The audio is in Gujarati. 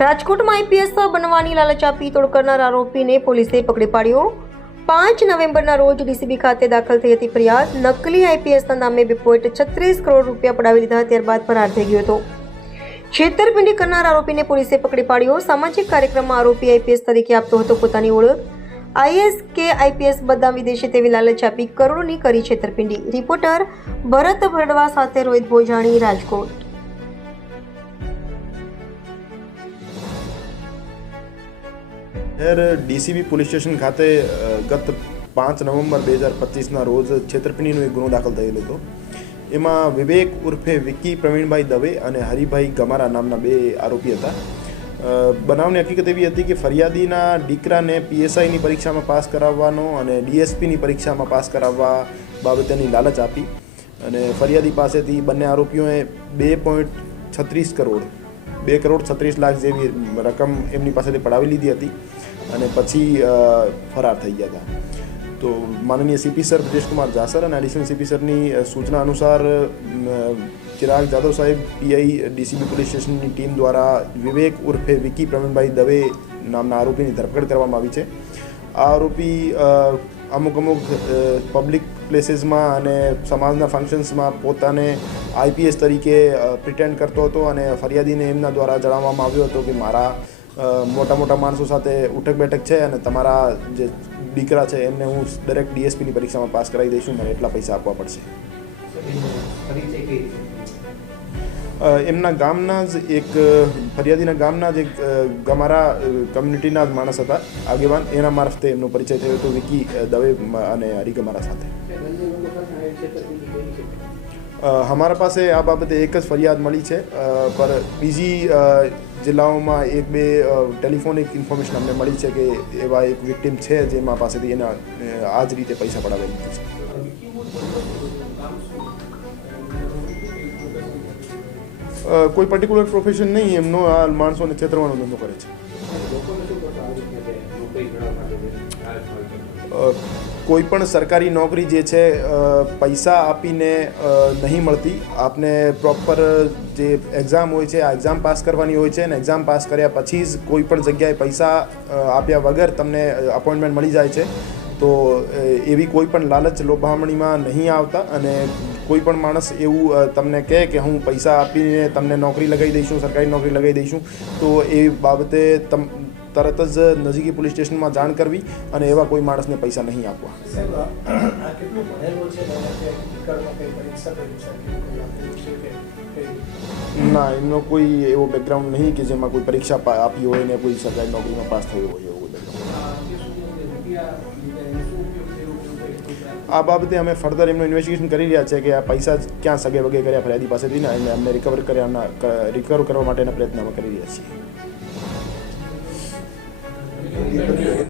રાજકોટમાં આઈપીએસ બનવાની લાલચ આપી તોડ કરનાર આરોપીને પોલીસે પકડી પાડ્યો. પાંચ નવેમ્બરના રોજ ડીસીબી ખાતે દાખલ થઈ હતી ફરિયાદ. નકલી આઈપીએસના નામે બે પોઈન્ટ છત્રીસ કરોડ રૂપિયા પડાવી લીધા ત્યારબાદ ફરાર થઈ ગયો હતો. છેતરપિંડી કરનાર આરોપીને પોલીસે પકડી પાડ્યો. સામાજિક કાર્યક્રમમાં આરોપી આઈપીએસ તરીકે આપતો હતો પોતાની ઓળખ. આઈએસ કે આઈપીએસ બધા વિદેશે તેવી લાલચ આપી કરોડોની કરી છેતરપિંડી. રિપોર્ટર ભરત ભરડવા સાથે રોહિત ભોજાણી, રાજકોટ. શહેર ડીસીબી પોલીસ સ્ટેશન ખાતે ગત પાંચ નવેમ્બર બે હજાર પચીસના રોજ છેતરપિંડીનો એક ગુનો દાખલ થયેલો હતો. એમાં વિવેક ઉર્ફે વિક્કી પ્રવીણભાઈ દવે અને હરિભાઈ ગમારા નામના બે આરોપી હતા. બનાવની હકીકત એવી હતી કે ફરિયાદીના દીકરાને પીએસઆઈની પરીક્ષામાં પાસ કરાવવાનો અને ડીએસપીની પરીક્ષામાં પાસ કરાવવા બાબતેની લાલચ આપી અને ફરિયાદી પાસેથી બંને આરોપીઓએ બે પોઈન્ટ છત્રીસ કરોડ બે કરોડ છત્રીસ લાખ જેવી રકમ એમની પાસેથી પડાવી લીધી હતી અને પછી ફરાર થઈ ગયા હતા. તો માનનીય સીપી સર બ્રજેશકુમાર જાસર અને એડિશનલ સીપી સરની સૂચના અનુસાર ચિરાગ જાદવ સાહેબ પીઆઈ ડીસીબી પોલીસ સ્ટેશનની ટીમ દ્વારા વિવેક ઉર્ફે વિકી પ્રવીણભાઈ દવે નામના આરોપીની ધરપકડ કરવામાં આવી છે. આ આરોપી અમુક અમુક પબ્લિક પ્લેસીસમાં અને સમાજના ફંક્શન્સમાં પોતાને આઈપીએસ તરીકે પ્રિટેન્ડ કરતો હતો અને ફરિયાદીને એમના દ્વારા જણાવવામાં આવ્યો હતો કે મારા મોટા મોટા માણસો સાથે ઉઠક બેઠક છે અને તમારા જે દીકરા છે એમને હું દરેક ડીએસપીની પરીક્ષામાં પાસ કરાવી દઈશું, મને એટલા પૈસા આપવા પડશે. એમના ગામના જ એક ફરિયાદીના ગામના જ એક ગમારા કમ્યુનિટીના જ માણસ હતા, આગેવાન. એના મારફતે એમનો પરિચય થયો હતો વિકી દવે અને હરિગમારા સાથે. અમારા પાસે આ બાબતે એક જ ફરિયાદ મળી છે પર બીજી જિલ્લાઓમાં એક, બે ટેલિફોનિક ઇન્ફોર્મેશન અમને મળી છે કે એવા એક વિક્ટીમ છે જેમાં પાસેથી એના આ જ રીતે પૈસા પડાવેલી છે. કોઈ પર્ટિક્યુલર પ્રોફેશન નહીં, એમનો આ માણસોને છેતરવાનો ધંધો કરે છે. કોઈ પણ સરકારી નોકરી જે છે પૈસા આપીને નહીં મળતી. આપને પ્રોપર જે એક્ઝામ હોય છે, આ એક્ઝામ પાસ કરવાની હોય છે, અને એક્ઝામ પાસ કર્યા પછી જ કોઈ પણ જગ્યાએ પૈસા આપ્યા વગર તમને અપોઇન્ટમેન્ટ મળી જાય છે. તો એવી કોઈ પણ લાલચ લોભામણીમાં નહીં આવતા અને કોઈ પણ માણસ એવું તમને કહે કે હું પૈસા આપીને તમને નોકરી લગાવી દઈશું સરકારી નોકરી લગાવી દઈશું તો એ બાબતે તમ તરત જ નજીકી પોલીસ સ્ટેશનમાં જાણ કરવી અને એવા કોઈ માણસને પૈસા નહીં આપવા. ના એમનો કોઈ એવો બેકગ્રાઉન્ડ નહીં કે જેમાં કોઈ પરીક્ષા આપી હોય ને કોઈ સરકારી નોકરીમાં પાસ થયો હોય. આ બાબતે અમે ફર્ધર એમનું ઇન્વેસ્ટિગેશન કરી રહ્યા છે કે આ પૈસા ક્યાં સગે વગે કર્યા ફરિયાદી પાસેથી ને એને અમને રિકવર કર્યા રિકવર કરવા માટેના પ્રયત્ન અમે કરી રહ્યા છીએ.